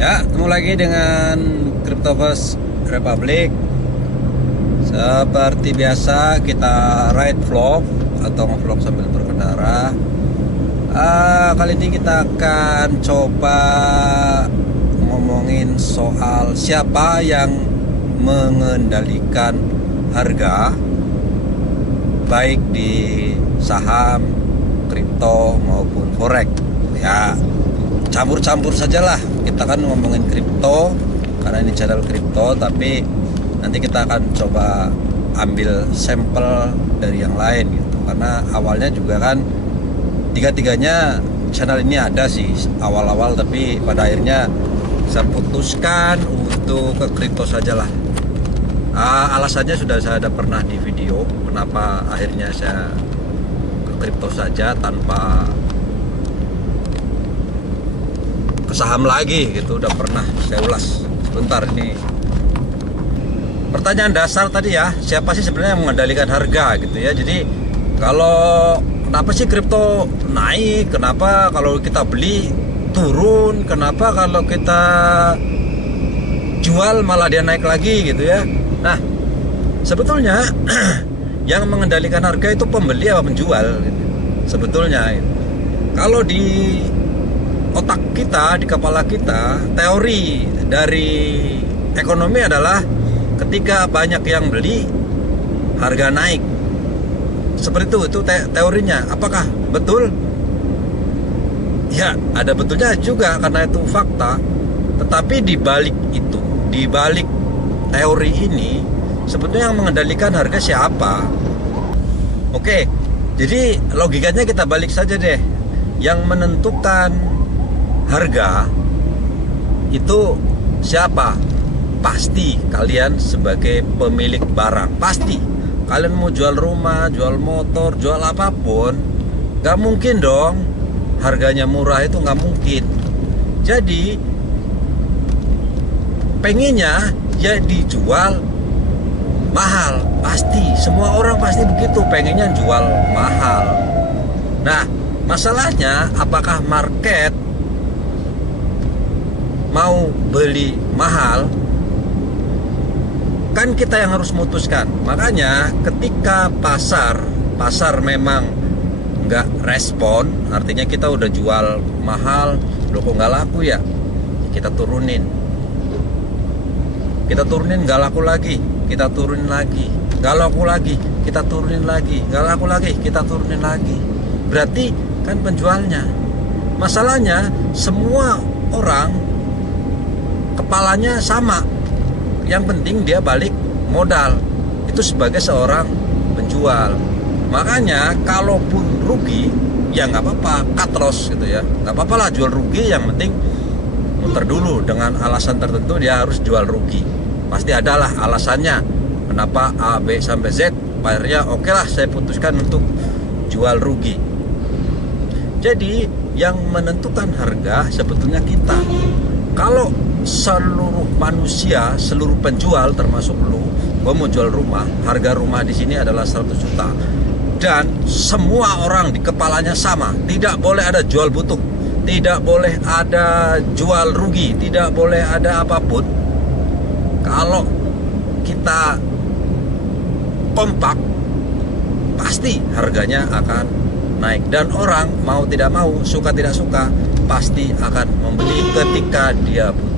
Ya, ketemu lagi dengan Cryptovers Republic. Seperti biasa kita ride vlog atau nge-vlog sambil berkendara. Kali ini kita akan coba ngomongin soal siapa yang mengendalikan harga, baik di saham, kripto maupun forex. Ya, campur-campur sajalah. Kita kan ngomongin kripto karena ini channel kripto, tapi nanti kita akan coba ambil sampel dari yang lain gitu. Karena awalnya juga kan tiga-tiganya channel ini ada sih awal-awal, tapi pada akhirnya saya putuskan untuk ke kripto sajalah. Alasannya sudah saya ada pernah di video kenapa akhirnya saya ke kripto saja tanpa ke saham lagi gitu. Udah pernah saya ulas. Sebentar, ini pertanyaan dasar tadi ya, siapa sih sebenarnya yang mengendalikan harga gitu ya. Jadi kalau kenapa sih kripto naik, kenapa kalau kita beli turun, kenapa kalau kita jual malah dia naik lagi gitu ya. Nah, sebetulnya yang mengendalikan harga itu pembeli apa penjual gitu. Sebetulnya kalau di otak kita, di kepala kita, teori dari ekonomi adalah ketika banyak yang beli, harga naik. Seperti itu teorinya. Apakah betul? Ya, ada betulnya juga karena itu fakta. Tetapi di balik itu, di balik teori ini, sebetulnya yang mengendalikan harga siapa? Oke, jadi logikanya kita balik saja deh. Yang menentukan harga itu siapa? Pasti kalian sebagai pemilik barang. Pasti kalian mau jual rumah, jual motor, jual apapun, gak mungkin dong harganya murah, itu gak mungkin. Jadi pengennya ya dijual mahal. Pasti, semua orang pasti begitu, pengennya jual mahal. Nah, masalahnya apakah market mau beli mahal? Kan kita yang harus memutuskan. Makanya ketika pasar memang nggak respon, artinya kita udah jual mahal, loh kok nggak laku ya, kita turunin, nggak laku lagi, kita turunin lagi, nggak laku lagi, kita turunin lagi, nggak laku lagi, kita turunin lagi. Berarti kan penjualnya. Masalahnya semua orang kepalanya sama. Yang penting dia balik modal. Itu sebagai seorang penjual. Makanya kalaupun rugi, ya nggak apa-apa, cut loss gitu ya. Nggak apa-apa lah jual rugi, yang penting muter dulu. Dengan alasan tertentu dia harus jual rugi. Pasti adalah alasannya. Kenapa A, B, sampai Z. Akhirnya oke lah, saya putuskan untuk jual rugi. Jadi yang menentukan harga sebetulnya kita. Kalau seluruh manusia, seluruh penjual termasuk lu, gua mau jual rumah, harga rumah di sini adalah 100 juta. Dan semua orang di kepalanya sama, tidak boleh ada jual butuh, tidak boleh ada jual rugi, tidak boleh ada apapun. Kalau kita kompak, pasti harganya akan naik. Dan orang mau tidak mau, suka tidak suka, pasti akan membeli ketika dia butuh.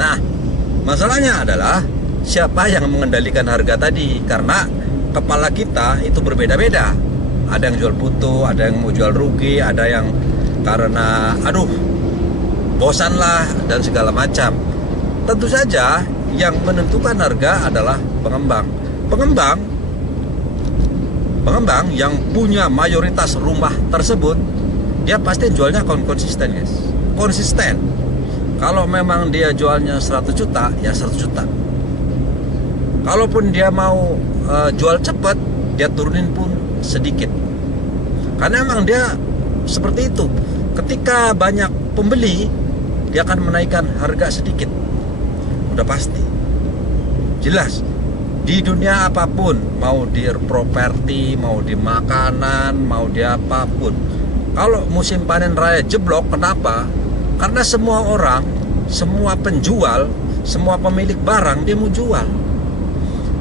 Nah, masalahnya adalah siapa yang mengendalikan harga tadi. Karena kepala kita itu berbeda-beda. Ada yang jual butuh, ada yang mau jual rugi, ada yang karena bosan lah dan segala macam. Tentu saja yang menentukan harga adalah pengembang. Pengembang yang punya mayoritas rumah tersebut, dia pasti jualnya konsisten, guys. Konsisten. Kalau memang dia jualnya 100 juta, ya 100 juta. Kalaupun dia mau jual cepat, dia turunin pun sedikit. Karena memang dia seperti itu. Ketika banyak pembeli, dia akan menaikkan harga sedikit. Udah pasti. Jelas. Di dunia apapun, mau di properti, mau di makanan, mau di apapun, kalau musim panen raya jeblok, kenapa? Karena semua orang semua penjual, semua pemilik barang dia mau jual.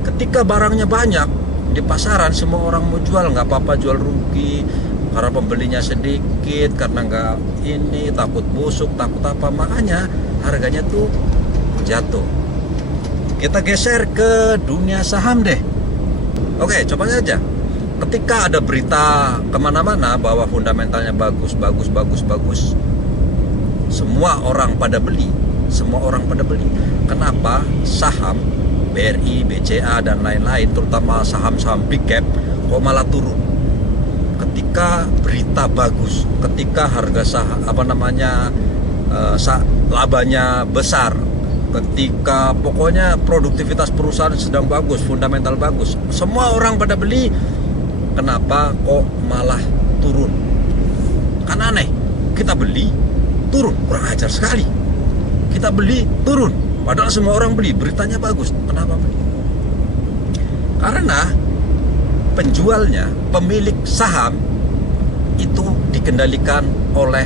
Ketika barangnya banyak di pasaran, semua orang mau jual, nggak apa-apa jual rugi karena pembelinya sedikit, karena nggak ini, takut busuk, takut apa, makanya harganya tuh jatuh. Kita geser ke dunia saham deh. Oke, coba saja. Ketika ada berita kemana-mana bahwa fundamentalnya bagus, semua orang pada beli. Kenapa saham BRI, BCA dan lain-lain, terutama saham-saham big cap, kok malah turun? Ketika berita bagus, ketika harga saham labanya besar, ketika pokoknya produktivitas perusahaan sedang bagus, fundamental bagus, semua orang pada beli. Kenapa kok malah turun? Kan aneh. Kita beli turun, kurang ajar sekali. Kita beli turun, padahal semua orang beli, beritanya bagus. Kenapa beli? Karena penjualnya, pemilik saham itu dikendalikan oleh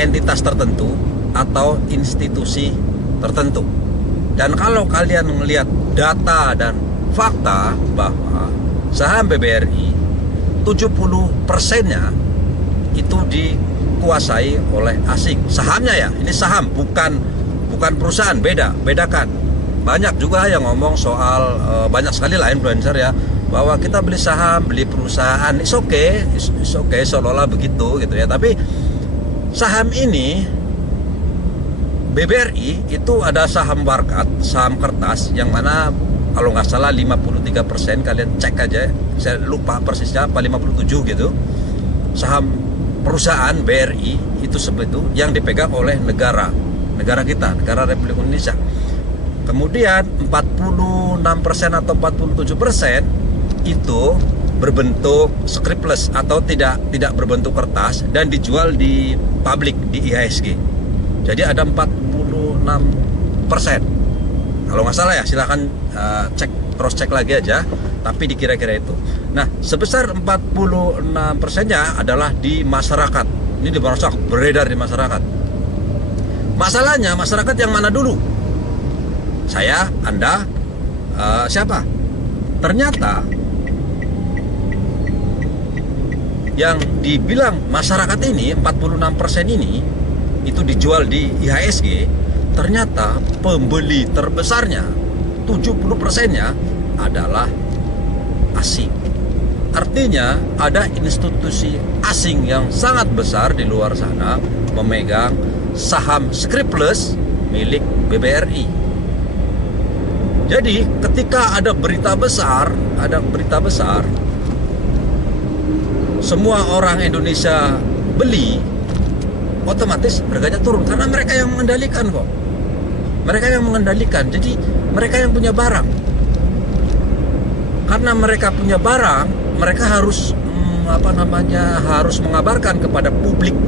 entitas tertentu atau institusi tertentu. Dan kalau kalian melihat data dan fakta bahwa saham BBRI 70%-nya itu dikuasai oleh asing. Sahamnya ya, ini saham, bukan perusahaan, bedakan. Banyak juga yang ngomong soal banyak sekali lah influencer ya, bahwa kita beli saham, beli perusahaan, it's okay, seolah-olah begitu gitu ya. Tapi saham ini BBRI itu ada saham warkat, saham kertas, yang mana kalau nggak salah 53%, kalian cek aja, saya lupa persisnya apa 57 gitu. Saham perusahaan BRI itu sebetulnya yang dipegang oleh negara kita, negara Republik Indonesia. Kemudian 46% atau 47% itu berbentuk scriptless atau tidak berbentuk kertas dan dijual di publik, di IHSG. Jadi ada 46%. Kalau nggak salah ya, silahkan cross check lagi aja, tapi dikira-kira itu. Nah, sebesar 46%-nya adalah di masyarakat. Ini di masyarakat, beredar di masyarakat. Masalahnya masyarakat yang mana dulu? Saya, Anda, siapa? Ternyata yang dibilang masyarakat ini 46% ini itu dijual di IHSG, ternyata pembeli terbesarnya 70%-nya adalah asing. Artinya ada institusi asing yang sangat besar di luar sana memegang saham scriptless milik BBRI. Jadi ketika ada berita besar, semua orang Indonesia beli, otomatis harganya turun karena mereka yang mengendalikan kok. Jadi mereka yang punya barang. Karena mereka punya barang, mereka harus harus mengabarkan kepada publik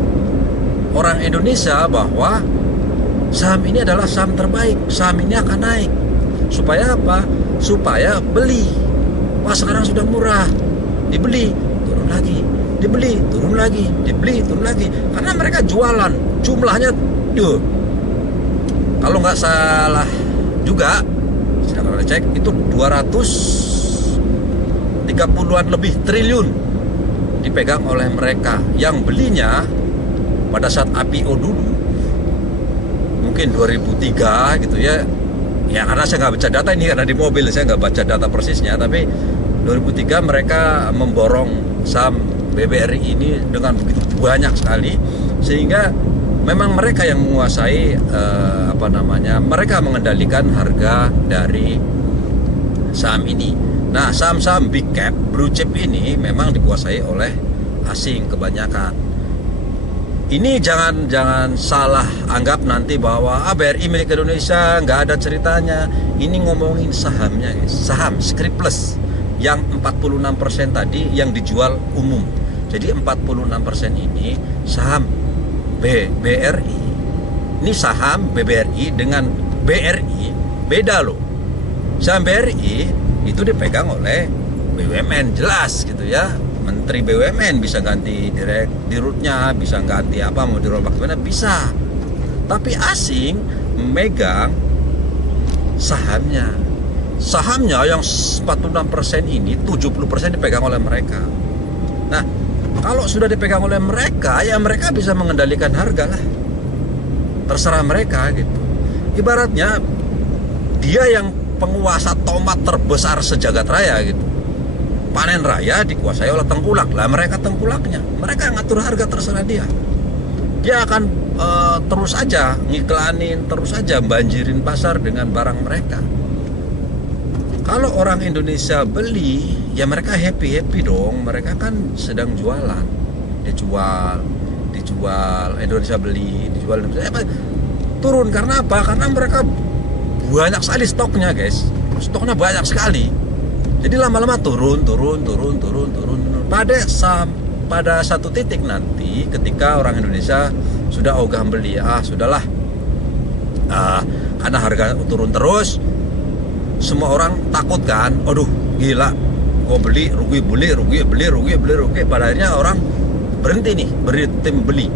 orang Indonesia bahwa saham ini adalah saham terbaik, saham ini akan naik. Supaya apa? Supaya beli. Wah, sekarang sudah murah, dibeli, turun lagi, dibeli, turun lagi, dibeli, turun lagi. Karena mereka jualan, jumlahnya kalau nggak salah juga, silahkan cek, itu 230-an lebih triliun dipegang oleh mereka. Yang belinya pada saat IPO dulu mungkin 2003 gitu ya. Ya karena saya nggak baca data ini, karena di mobil saya nggak baca data persisnya, tapi 2003 mereka memborong saham BBRI ini dengan begitu banyak sekali, sehingga memang mereka yang menguasai mereka mengendalikan harga dari saham ini. Nah, saham-saham big cap, blue chip ini memang dikuasai oleh asing kebanyakan. Ini jangan salah anggap nanti bahwa BRI milik Indonesia, nggak ada ceritanya. Ini ngomongin sahamnya, saham scriptless yang 46% tadi yang dijual umum. Jadi 46% ini saham BRI. Ini saham BBRI dengan BRI beda loh. Saham BRI itu dipegang oleh BUMN, jelas gitu ya. Menteri BUMN bisa ganti dirutnya, bisa ganti apa, mau dirombak mana bisa. Tapi asing memegang sahamnya. Sahamnya yang 46% ini 70% dipegang oleh mereka. Nah, kalau sudah dipegang oleh mereka, ya mereka bisa mengendalikan harga lah. Terserah mereka gitu. Ibaratnya dia yang penguasa tomat terbesar sejagat raya gitu. Panen raya dikuasai oleh tengkulak. Lah mereka tengkulaknya. Mereka ngatur harga terserah dia. Dia akan terus aja ngiklanin, terus aja banjirin pasar dengan barang mereka. Kalau orang Indonesia beli, ya mereka happy dong. Mereka kan sedang jualan, dijual, Indonesia beli, dijual Indonesia. Turun karena apa? Karena mereka banyak sekali stoknya, guys. Stoknya banyak sekali. Jadi lama-lama turun. Pada satu titik nanti, ketika orang Indonesia sudah ogah beli, sudahlah, karena harga turun terus. Semua orang takut kan, aduh gila, gua beli rugi. Pada akhirnya orang berhenti beli.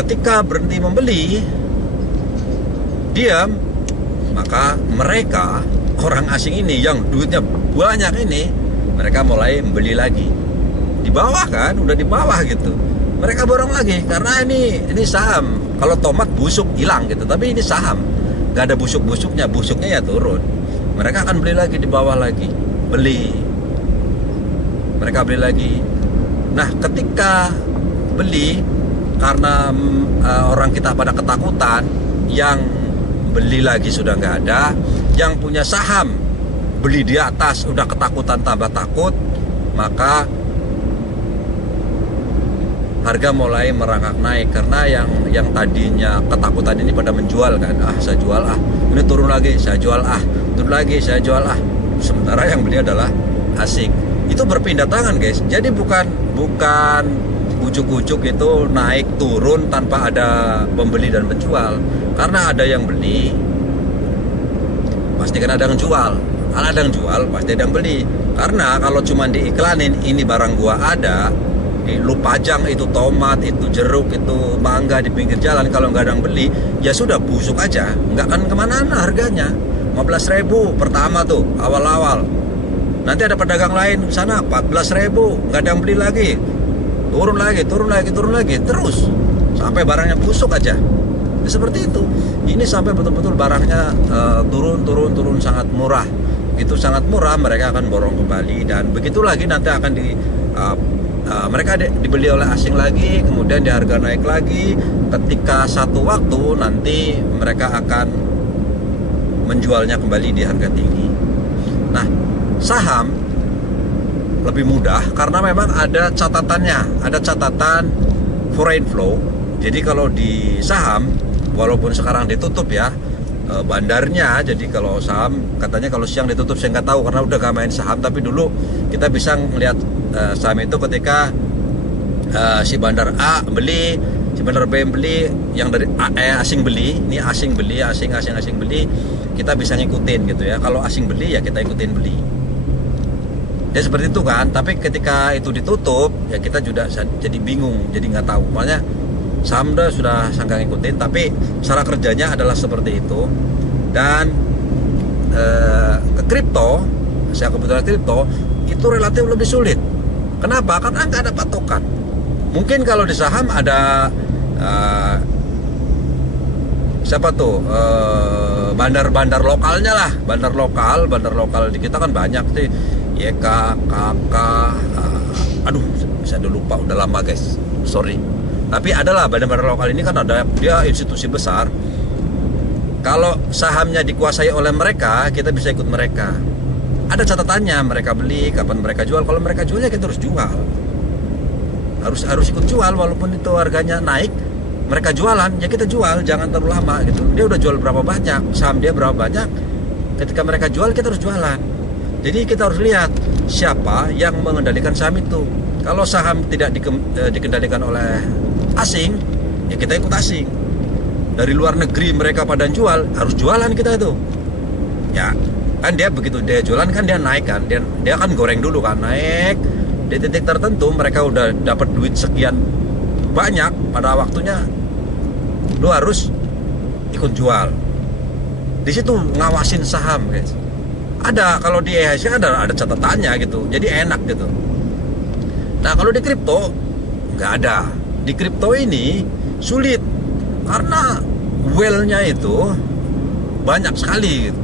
Ketika berhenti membeli, diam, maka mereka orang asing ini yang duitnya banyak ini, mereka mulai membeli lagi. Di bawah kan, udah di bawah gitu. Mereka borong lagi karena ini saham. Kalau tomat busuk hilang gitu, tapi ini saham, gak ada busuknya ya turun. Mereka akan beli lagi di bawah lagi, mereka beli lagi. Nah, ketika beli, karena orang kita pada ketakutan, yang beli lagi sudah nggak ada, yang punya saham beli di atas udah ketakutan tambah takut, maka harga mulai merangkak naik. Karena yang tadinya ketakutan ini pada menjual kan, saya jual ini turun lagi, saya jual turun lagi, saya jual sementara yang beli adalah asing. Itu berpindah tangan, guys. Jadi bukan ujuk-ujuk itu naik turun tanpa ada pembeli dan penjual. Karena ada yang beli, pasti kan ada yang jual. Kalau ada yang jual, pasti ada yang beli. Karena kalau cuma diiklanin, ini barang gua ada, lu pajang itu tomat, itu jeruk, itu mangga di pinggir jalan, kalau nggak ada yang beli, ya sudah busuk aja, nggak akan kemana-mana harganya. 15.000 pertama tuh awal-awal, nanti ada pedagang lain sana 14.000, nggak ada yang beli lagi, turun lagi, terus sampai barangnya busuk aja. Ya, seperti itu. Ini sampai betul-betul barangnya turun sangat murah. Itu sangat murah, mereka akan borong kembali, dan begitu lagi nanti akan mereka dibeli oleh asing lagi, kemudian di harga naik lagi. Ketika satu waktu nanti mereka akan menjualnya kembali di harga tinggi. Nah, saham lebih mudah karena memang ada catatannya, ada catatan foreign flow. Jadi kalau di saham, walaupun sekarang ditutup ya bandarnya, jadi kalau saham katanya kalau siang ditutup, saya nggak tahu karena udah gak main saham. Tapi dulu kita bisa melihat saham itu ketika si bandar A beli, si bandar B beli, yang dari asing beli, ini asing beli, asing beli, kita bisa ngikutin gitu ya. Kalau asing beli ya kita ikutin beli. Ya seperti itu kan. Tapi ketika itu ditutup ya kita juga jadi bingung, jadi nggak tahu. Makanya saham sudah sangka ngikutin, tapi cara kerjanya adalah seperti itu. Dan ke kripto, saya kebetulan kripto itu relatif lebih sulit. Kenapa? Karena nggak ada patokan. Mungkin kalau di saham ada siapa tuh bandar-bandar lokalnya lah, bandar lokal di kita kan banyak sih, YK, KK, aduh saya udah lupa, udah lama guys, sorry. Tapi adalah bandar-bandar lokal ini kan ada, dia institusi besar. Kalau sahamnya dikuasai oleh mereka, kita bisa ikut mereka. Ada catatannya, mereka beli, kapan mereka jual. Kalau mereka jual ya kita harus jual. Harus ikut jual, walaupun itu harganya naik. Mereka jualan, ya kita jual, jangan terlalu lama gitu. Dia udah jual berapa banyak, saham dia berapa banyak. Ketika mereka jual, kita harus jualan. Jadi kita harus lihat siapa yang mengendalikan saham itu. Kalau saham tidak dikendalikan oleh asing, ya kita ikut asing. Dari luar negeri mereka pada jual, harus jualan kita itu. Ya, kan dia begitu dia jualan kan dia naik kan, dia kan goreng dulu kan, naik di titik tertentu mereka udah dapat duit sekian banyak pada waktunya, lu harus ikut jual. Di situ ngawasin saham, guys. Ada, kalau di IHSG ada catatannya gitu. Jadi enak gitu. Nah, kalau di kripto nggak ada. Di kripto ini sulit karena well-nya itu banyak sekali gitu.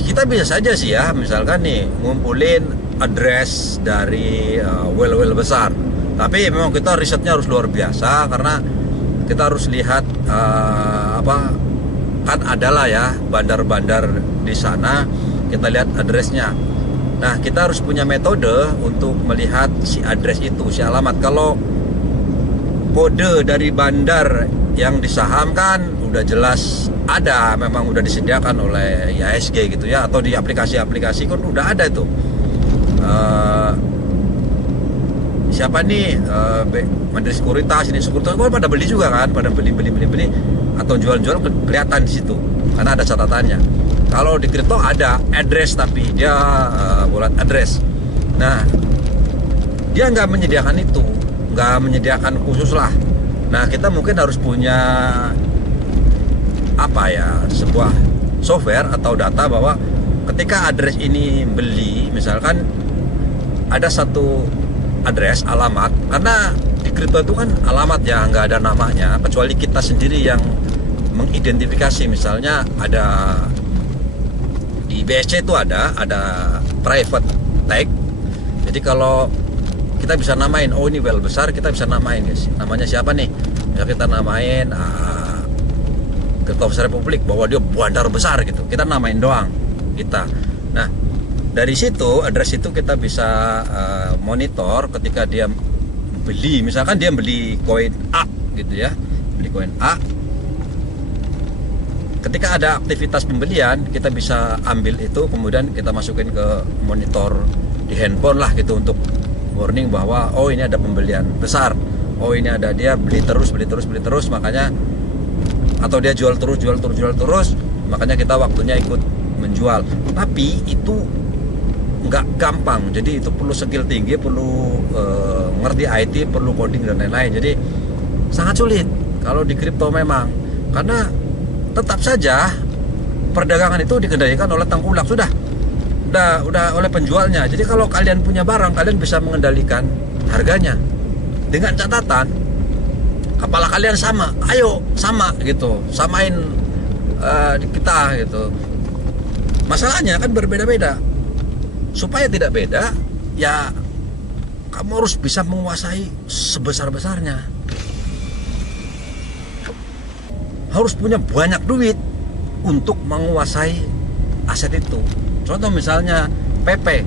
Kita bisa saja sih ya, misalkan nih ngumpulin address dari well besar. Tapi memang kita risetnya harus luar biasa karena kita harus lihat kan adalah ya bandar-bandar di sana, kita lihat addressnya. Nah, kita harus punya metode untuk melihat si address itu, si alamat. Kalau kode dari bandar yang disahamkan udah jelas ada, memang udah disediakan oleh IHSG gitu ya, atau di aplikasi-aplikasi kan udah ada itu. Siapa nih Mandiri Sekuritas, ini Sekuritas kan pada beli juga kan, pada beli atau jual-jual kelihatan di situ karena ada catatannya. Kalau di kripto ada address, tapi dia bulat address. Nah, dia nggak menyediakan itu, nggak menyediakan khusus lah. Nah, kita mungkin harus punya sebuah software atau data bahwa ketika address ini beli, misalkan ada satu address alamat, karena di kripto itu kan alamat ya, nggak ada namanya kecuali kita sendiri yang mengidentifikasi. Misalnya ada di BSC itu ada private tag. Jadi kalau kita bisa namain, oh ini well besar, kita bisa namain guys. Namanya siapa nih? Bisa kita namain Ketua Besar Republik, bahwa dia bandar besar gitu. Kita namain doang kita. Nah, dari situ address itu kita bisa monitor ketika dia beli. Misalkan dia beli koin A gitu ya, beli koin A. Ketika ada aktivitas pembelian, kita bisa ambil itu, kemudian kita masukin ke monitor di handphone lah gitu, untuk warning bahwa oh ini ada pembelian besar, oh ini ada dia beli terus, makanya, atau dia jual terus, makanya kita waktunya ikut menjual. Tapi itu nggak gampang, jadi itu perlu skill tinggi, perlu ngerti IT, perlu coding dan lain-lain. Jadi sangat sulit kalau di kripto memang, karena tetap saja perdagangan itu dikendalikan oleh tengkulak, sudah oleh penjualnya. Jadi kalau kalian punya barang, kalian bisa mengendalikan harganya dengan catatan kepala kalian sama, ayo sama gitu, samain kita gitu. Masalahnya kan berbeda-beda. Supaya tidak beda, ya kamu harus bisa menguasai sebesar-besarnya. Harus punya banyak duit untuk menguasai aset itu. Contoh misalnya PP,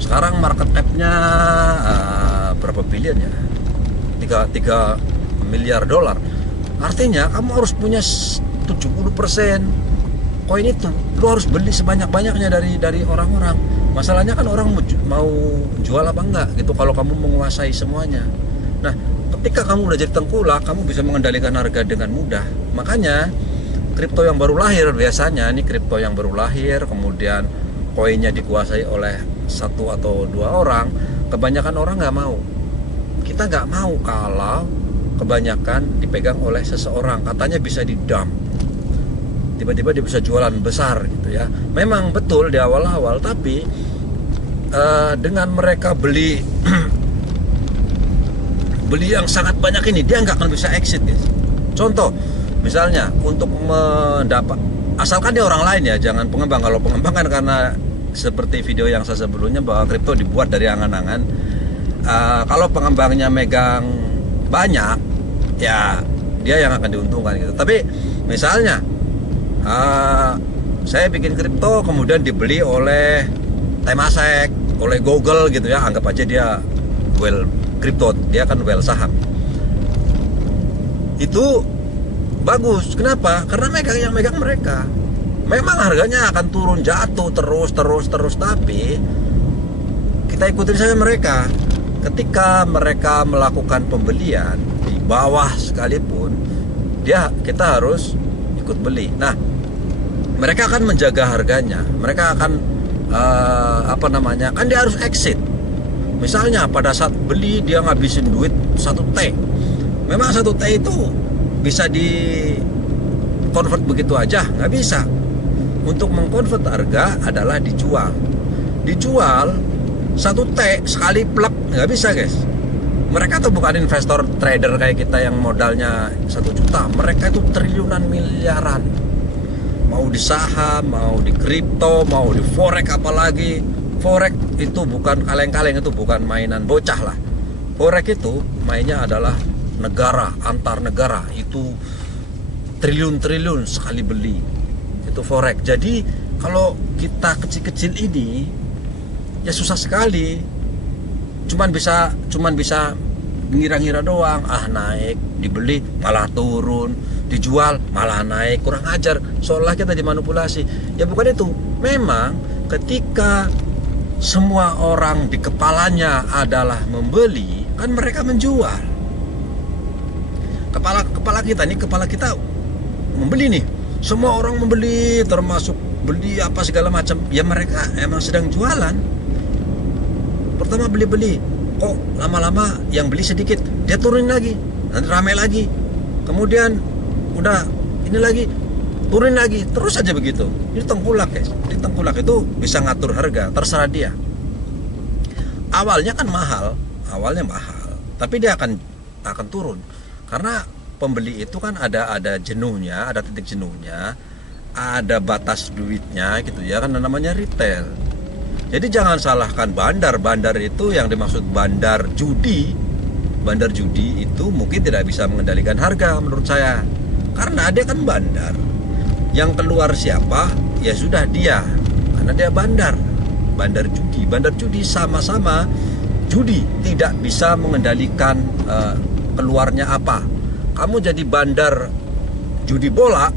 sekarang market cap-nya berapa bilion ya? 3 miliar dolar. Artinya kamu harus punya 70% koin itu. Lu harus beli sebanyak-banyaknya dari orang-orang. Masalahnya kan orang mau jual apa enggak gitu kalau kamu menguasai semuanya. Nah, ketika kamu udah jadi tengkulak, kamu bisa mengendalikan harga dengan mudah. Makanya kripto yang baru lahir, biasanya ini kripto yang baru lahir, kemudian koinnya dikuasai oleh 1 atau 2 orang, kebanyakan orang nggak mau. Kita nggak mau kalau kebanyakan dipegang oleh seseorang, katanya bisa di-dump, tiba-tiba dia bisa jualan besar gitu ya. Memang betul di awal-awal, tapi dengan mereka beli yang sangat banyak ini, dia nggak akan bisa exit guys. Contoh misalnya untuk mendapat, asalkan dia orang lain ya, jangan pengembang. Kalau pengembang kan karena seperti video yang saya sebelumnya bahwa kripto dibuat dari angan-angan. Kalau pengembangnya megang banyak, ya dia yang akan diuntungkan gitu. Tapi misalnya saya bikin kripto kemudian dibeli oleh Temasek, oleh Google gitu ya, anggap aja dia well kripto, dia kan well saham. Itu bagus. Kenapa? Karena megang mereka. Memang harganya akan turun, jatuh terus, tapi kita ikutin saja mereka. Ketika mereka melakukan pembelian di bawah sekalipun, kita harus ikut beli. Nah, mereka akan menjaga harganya. Mereka akan kan dia harus exit. Misalnya pada saat beli dia ngabisin duit 1 T. Memang 1 T itu bisa convert begitu aja, nggak bisa. Untuk mengkonvert harga adalah dijual. Dijual 1T sekali plek, nggak bisa guys. Mereka tuh bukan investor trader kayak kita yang modalnya 1 juta. Mereka itu triliunan, miliaran. Mau di saham, mau di kripto, mau di forex, apalagi forex itu bukan kaleng-kaleng, itu bukan mainan bocah lah. Forex itu mainnya adalah negara, antar negara, itu triliun-triliun sekali beli. Itu forex. Jadi kalau kita kecil-kecil ini ya susah sekali. Cuman bisa ngira-ngira doang. Naik, dibeli malah turun, dijual malah naik. Kurang ajar, seolah kita dimanipulasi. Ya bukan itu. Memang ketika semua orang di kepalanya adalah membeli, kan mereka menjual. Kepala kita membeli nih. Semua orang membeli, termasuk beli apa segala macam. Ya mereka emang sedang jualan. Pertama beli-beli, kok lama-lama yang beli sedikit, dia turunin lagi, nanti ramai lagi. Kemudian udah ini lagi, turunin lagi, terus aja begitu. Ini tengkulak guys. Di tengkulak itu bisa ngatur harga, terserah dia. Awalnya mahal, tapi dia akan turun. Karena pembeli itu kan ada jenuhnya, ada titik jenuhnya, ada batas duitnya gitu ya, kan namanya retail. Jadi jangan salahkan bandar itu yang dimaksud bandar judi. Bandar judi itu mungkin tidak bisa mengendalikan harga menurut saya. Karena dia kan bandar. Yang keluar siapa? Ya sudah dia. Karena dia bandar. Bandar judi sama-sama judi, tidak bisa mengendalikan keluarnya apa. Kamu jadi bandar judi bola,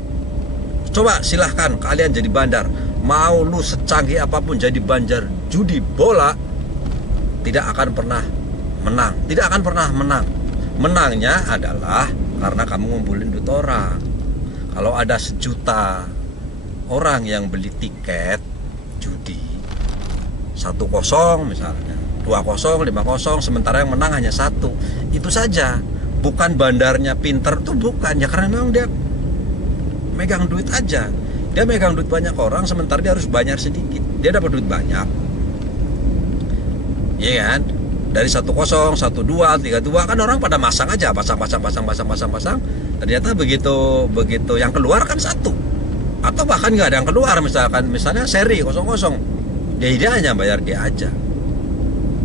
coba silahkan kalian jadi bandar. Mau lu secanggih apapun jadi bandar judi bola, tidak akan pernah menang. Menangnya adalah karena kamu ngumpulin duit orang. Kalau ada 1 juta orang yang beli tiket judi, 1-0 misalnya, 2-0, 5-0, sementara yang menang hanya 1, itu saja. Bukan bandarnya pinter tuh, bukan ya, karena memang dia megang duit aja. Dia megang duit banyak orang, sementara dia harus bayar sedikit. Dia dapat duit banyak, iya kan? Dari 1-0, 1-2, 3-2 kan orang pada masang aja, pasang. Ternyata begitu yang keluar kan 1, atau bahkan nggak ada yang keluar, misalnya seri 0-0, dia hanya bayar dia aja.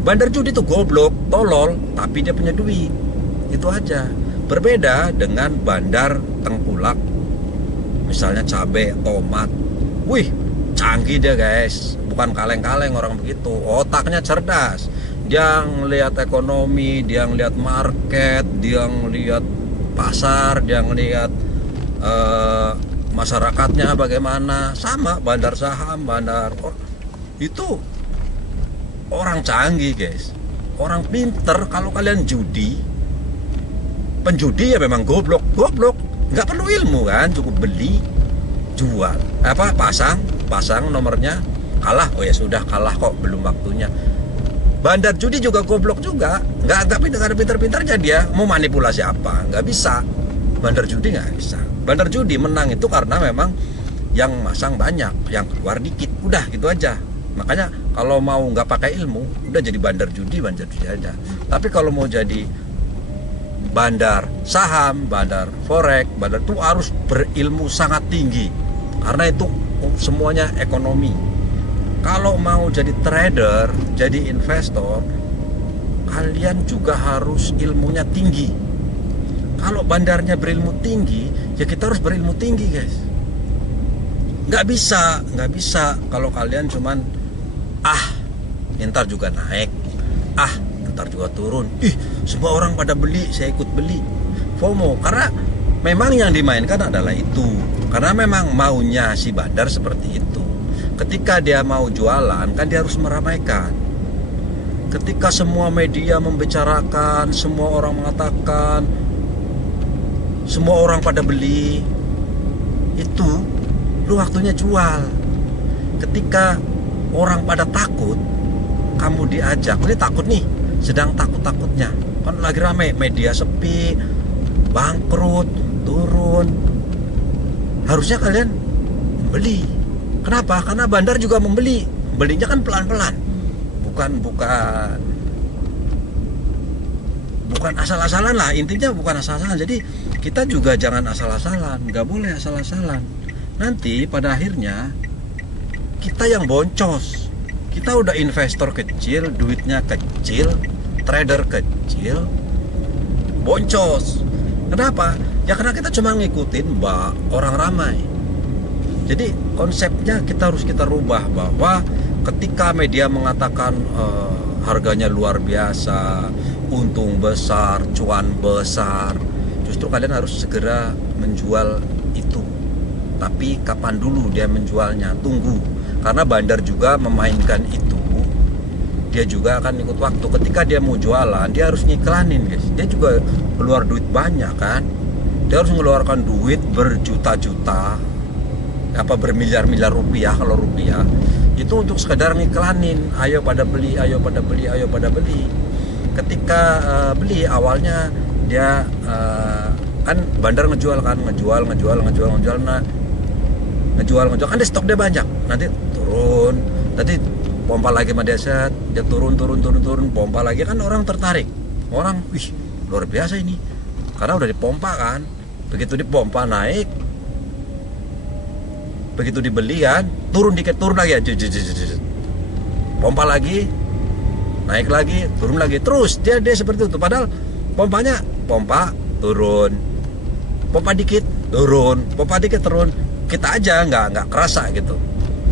Bandar judi tuh goblok, tolol, tapi dia punya duit. Itu aja. Berbeda dengan bandar tengkulak, misalnya cabai, tomat. Wih, canggih dia guys. Bukan kaleng-kaleng orang begitu. Otaknya cerdas. Dia ngelihat ekonomi, dia ngelihat market, dia ngelihat pasar, dia ngelihat masyarakatnya bagaimana. Sama bandar saham, itu orang canggih guys. Orang pinter. Kalau kalian judi, penjudi ya memang goblok, nggak perlu ilmu kan, cukup beli, jual, pasang nomornya, kalah, oh ya sudah kalah kok, belum waktunya. Bandar judi juga goblok juga, nggak pinter-pinternya dia, mau manipulasi apa, nggak bisa. Bandar judi nggak bisa. Bandar judi menang itu karena memang yang masang banyak, yang keluar dikit, udah gitu aja. Makanya kalau mau nggak pakai ilmu, udah jadi bandar judi aja. Tapi kalau mau jadi bandar saham, bandar forex, bandar itu harus berilmu sangat tinggi, karena itu semuanya ekonomi. Kalau mau jadi trader, jadi investor, kalian juga harus ilmunya tinggi. Kalau bandarnya berilmu tinggi, ya kita harus berilmu tinggi guys. Nggak bisa kalau kalian cuman ntar juga naik, ntar juga turun. Semua orang pada beli, saya ikut beli. FOMO, karena memang yang dimainkan adalah itu. Karena memang maunya si bandar seperti itu. Ketika dia mau jualan, kan dia harus meramaikan. Ketika semua media membicarakan, semua orang mengatakan, semua orang pada beli, itu lu waktunya jual. Ketika orang pada takut, kamu diajak, ini takut nih, sedang takut-takutnya, kan lagi rame, media sepi, bangkrut, turun, harusnya kalian beli. Kenapa? Karena bandar juga membeli. Belinya kan pelan-pelan. Bukan asal-asalan lah. Intinya bukan asal-asalan. Jadi kita juga jangan asal-asalan. Nggak boleh asal-asalan. Nanti pada akhirnya kita yang boncos. Kita udah investor kecil, duitnya kecil, trader kecil, boncos. Kenapa? Ya karena kita cuma ngikutin orang ramai. Jadi konsepnya kita harus rubah, bahwa ketika media mengatakan harganya luar biasa, untung besar, cuan besar, justru kalian harus segera menjual itu. Tapi kapan dulu dia menjualnya? Tunggu. Karena bandar juga memainkan itu. Dia juga akan ikut waktu. Ketika dia mau jualan, dia harus ngiklanin, guys. Dia juga keluar duit banyak kan. Dia harus mengeluarkan duit berjuta-juta, apa bermiliar-miliar rupiah kalau rupiah. Itu untuk sekedar ngiklanin, ayo pada beli, ayo pada beli, ayo pada beli. Ketika beli awalnya dia kan bandar ngejual kan, ngejual. Nah, ngejual kan dia stok dia banyak. Nanti turun, nanti pompa lagi sama dia set, dia turun, pompa lagi, kan orang tertarik. Orang, wih, luar biasa ini. Karena udah dipompa kan. Begitu dipompa naik, begitu dibeli kan, turun dikit, turun lagi aja. Pompa lagi, naik lagi, turun lagi. Terus dia seperti itu. Padahal pompa turun. Pompa dikit, turun. Pompa dikit, turun. Kita aja nggak kerasa gitu.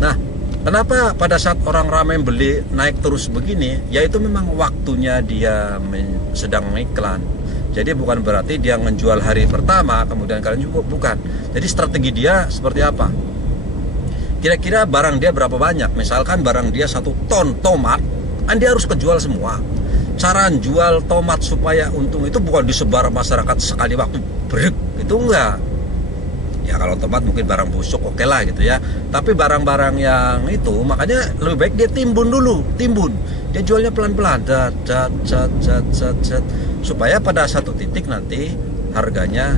Nah, kenapa pada saat orang ramai beli naik terus begini? Yaitu memang waktunya dia sedang iklan. Jadi bukan berarti dia ngejual hari pertama kemudian kalian juga, bukan. Jadi strategi dia seperti apa? Kira-kira barang dia berapa banyak? Misalkan barang dia 1 ton tomat, kan dia harus kejual semua. Cara jual tomat supaya untung itu bukan disebar masyarakat sekali waktu brek, itu enggak. Ya kalau tomat mungkin barang busuk oke lah gitu ya. Tapi barang-barang yang itu makanya lebih baik dia timbun dulu, Dia jualnya pelan-pelan, supaya pada satu titik nanti harganya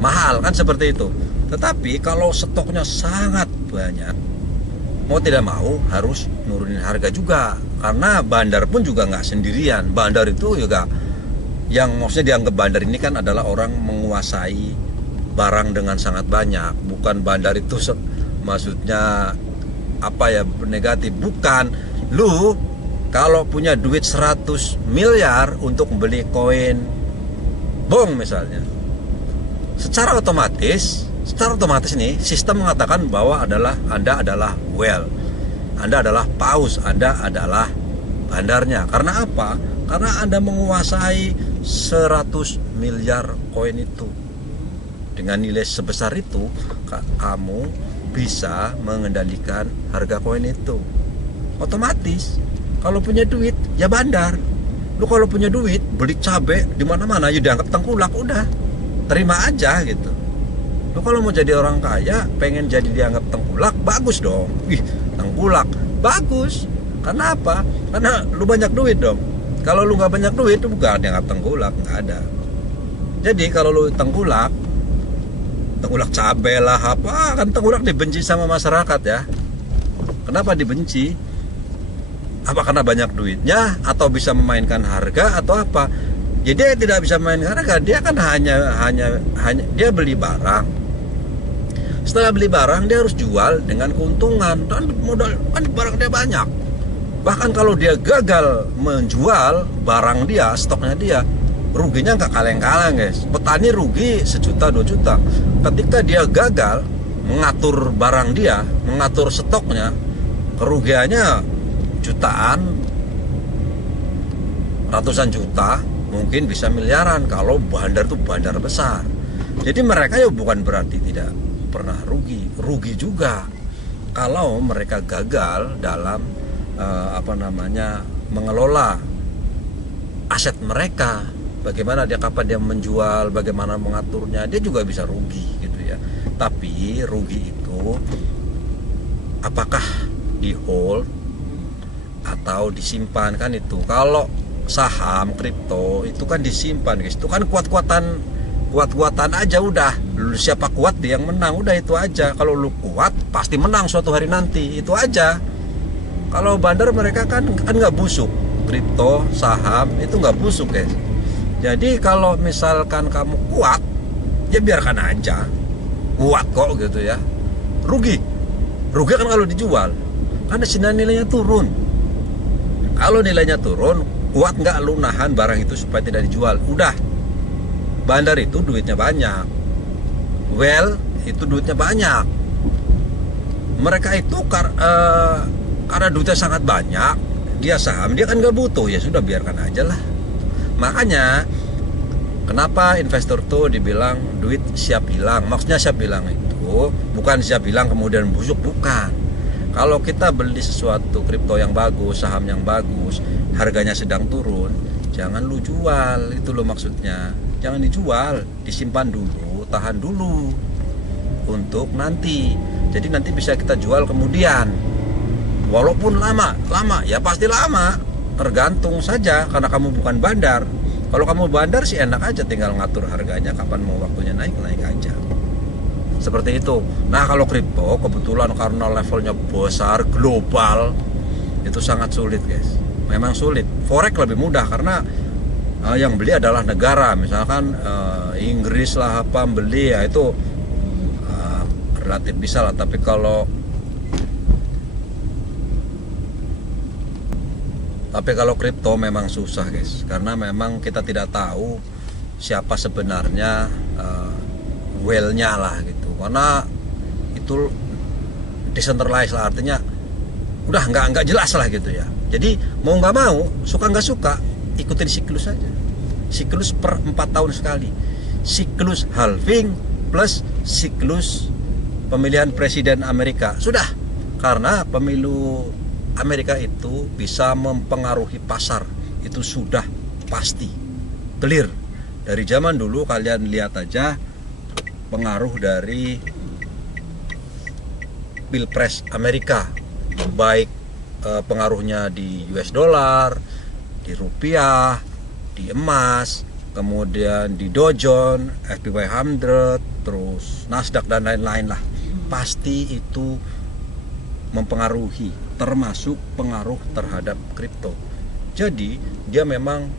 mahal kan seperti itu. Tetapi kalau stoknya sangat banyak, mau tidak mau harus nurunin harga juga. Karena bandar pun juga nggak sendirian. Bandar itu juga yang maksudnya dianggap bandar ini kan adalah orang menguasai barang dengan sangat banyak. Bukan bandar itu maksudnya apa ya, negatif. Bukan. Lu kalau punya duit 100 miliar untuk beli koin bong misalnya, secara otomatis nih sistem mengatakan bahwa Anda adalah whale, Anda adalah paus, Anda adalah bandarnya. Karena apa? Karena Anda menguasai 100 miliar koin itu. Dengan nilai sebesar itu, kamu bisa mengendalikan harga koin itu. Otomatis kalau punya duit ya bandar. Lu kalau punya duit beli cabai di mana-mana ya dianggap tengkulak, udah terima aja gitu. Lu kalau mau jadi orang kaya, pengen jadi dianggap tengkulak, bagus dong. Wih, tengkulak bagus. Karena apa? Karena lu banyak duit dong. Kalau lu nggak banyak duit, itu bukan dianggap tengkulak, nggak ada. Jadi kalau lu tengkulak cabai lah apa, kan tengkulak dibenci sama masyarakat ya. Kenapa dibenci? Apa karena banyak duitnya, atau bisa memainkan harga, atau apa? Jadi dia tidak bisa memainkan harga. Dia kan hanya dia beli barang. Setelah beli barang dia harus jual dengan keuntungan, dan modal kan barang dia banyak. Bahkan kalau dia gagal menjual barang dia, stoknya dia, ruginya nggak kaleng-kaleng guys. Petani rugi 1 juta 2 juta. Ketika dia gagal mengatur barang dia, mengatur stoknya, kerugiannya jutaan, ratusan juta, mungkin bisa miliaran kalau bandar itu bandar besar. Jadi mereka ya bukan berarti tidak pernah rugi juga kalau mereka gagal dalam mengelola aset mereka. Bagaimana kapan dia menjual, bagaimana mengaturnya, dia juga bisa rugi gitu ya. Tapi rugi itu apakah di hold atau disimpan, kan itu. Kalau saham kripto itu kan disimpan guys, itu kan kuat-kuatan aja udah, siapa kuat dia yang menang, udah itu aja. Kalau lu kuat pasti menang suatu hari nanti, itu aja. Kalau bandar mereka kan nggak busuk, kripto saham itu nggak busuk guys. Jadi kalau misalkan kamu kuat, ya biarkan aja, kuat kok gitu ya. Rugi kan kalau dijual, karena nilainya turun. Kalau nilainya turun, kuat nggak lu nahan barang itu supaya tidak dijual? Udah, bandar itu duitnya banyak, well itu duitnya banyak. Mereka itu karena duitnya sangat banyak, dia saham, dia kan nggak butuh, ya sudah biarkan aja lah. Makanya kenapa investor tuh dibilang duit siap hilang? Maksudnya siap hilang itu bukan siap hilang kemudian busuk, bukan. Kalau kita beli sesuatu kripto yang bagus, saham yang bagus, harganya sedang turun, jangan lu jual, itu lo maksudnya. Jangan dijual, disimpan dulu, tahan dulu untuk nanti. Jadi nanti bisa kita jual kemudian. Walaupun lama ya pasti lama. Tergantung saja, karena kamu bukan bandar. Kalau kamu bandar sih enak aja, tinggal ngatur harganya kapan mau waktunya naik aja. Seperti itu. Nah kalau kripto kebetulan karena levelnya besar, global, itu sangat sulit guys. Memang sulit. Forex lebih mudah karena yang beli adalah negara. Misalkan Inggris lah apa beli, ya itu relatif bisa lah. Tapi kalau kripto memang susah guys, karena memang kita tidak tahu siapa sebenarnya whale-nya lah gitu, karena itu decentralized lah, artinya udah nggak jelas lah gitu ya. Jadi mau nggak mau, suka nggak suka, ikutin siklus saja. Siklus per 4 tahun sekali, siklus halving plus siklus pemilihan presiden Amerika, sudah. Karena pemilu Amerika itu bisa mempengaruhi pasar, itu sudah pasti clear. Dari zaman dulu kalian lihat aja pengaruh dari Pilpres Amerika, baik pengaruhnya di US dollar, di rupiah, di emas, kemudian di Dow Jones, SPY 100, terus Nasdaq dan lain-lain lah. Pasti itu mempengaruhi, termasuk pengaruh terhadap kripto. Jadi dia memang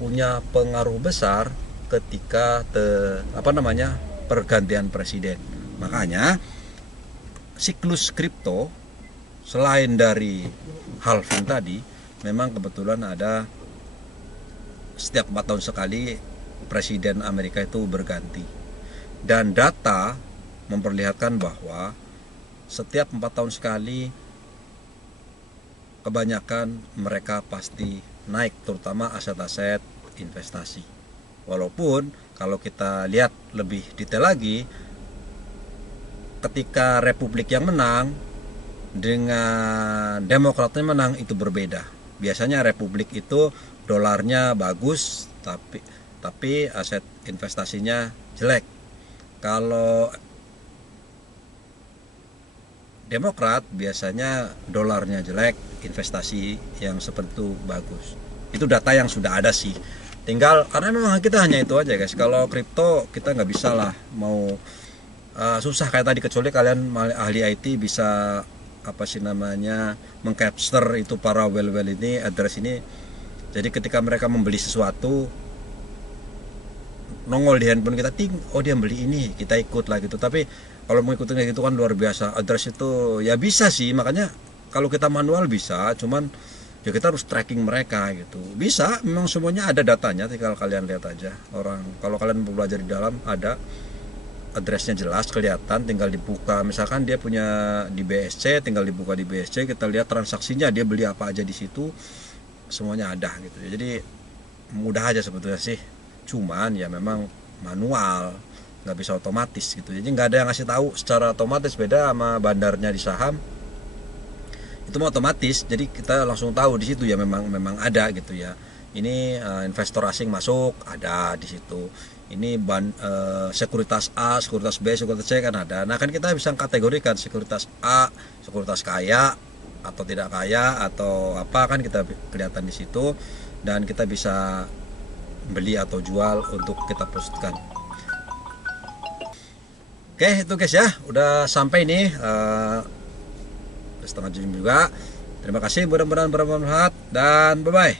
punya pengaruh besar ketika pergantian presiden. Makanya siklus kripto selain dari halving tadi, memang kebetulan ada setiap 4 tahun sekali presiden Amerika itu berganti. Dan data memperlihatkan bahwa setiap 4 tahun sekali kebanyakan mereka pasti naik, terutama aset-aset investasi. Walaupun kalau kita lihat lebih detail lagi, ketika Republik yang menang dengan Demokratnya menang itu berbeda. Biasanya Republik itu dolarnya bagus, tapi aset investasinya jelek. Kalau Demokrat biasanya dolarnya jelek, investasi yang seperti itu bagus. Itu data yang sudah ada sih. Tinggal karena memang kita hanya itu aja guys. Kalau kripto kita nggak bisa lah mau susah kayak tadi, kecuali kalian ahli IT bisa mengcapture itu para well ini, address ini. Jadi ketika mereka membeli sesuatu, nongol di handphone kita, oh dia beli ini, kita ikut lah gitu. Tapi kalau mau ikutin kayak gitu kan luar biasa. Address itu ya bisa sih, makanya kalau kita manual bisa, cuman ya kita harus tracking mereka gitu. Bisa, memang semuanya ada datanya, tinggal kalian lihat aja. Kalau kalian mau belajar di dalam, ada addressnya jelas kelihatan, tinggal dibuka. Misalkan dia punya di BSC, tinggal dibuka di BSC, kita lihat transaksinya, dia beli apa aja di situ, semuanya ada gitu. Jadi mudah aja sebetulnya sih, cuman ya memang manual, nggak bisa otomatis gitu. Jadi nggak ada yang ngasih tahu secara otomatis, beda sama bandarnya di saham. Itu mau otomatis, jadi kita langsung tahu di situ ya, memang ada gitu ya. Ini investor asing masuk, ada di situ. Ini sekuritas A, sekuritas B, sekuritas C kan ada. Nah kan kita bisa kategorikan sekuritas A, sekuritas kaya atau tidak kaya atau apa, kan kita kelihatan di situ, dan kita bisa beli atau jual untuk kita posisikan. Oke, itu guys ya, udah sampai nih, setengah jam juga. Terima kasih, mudah-mudahan bermanfaat dan bye bye.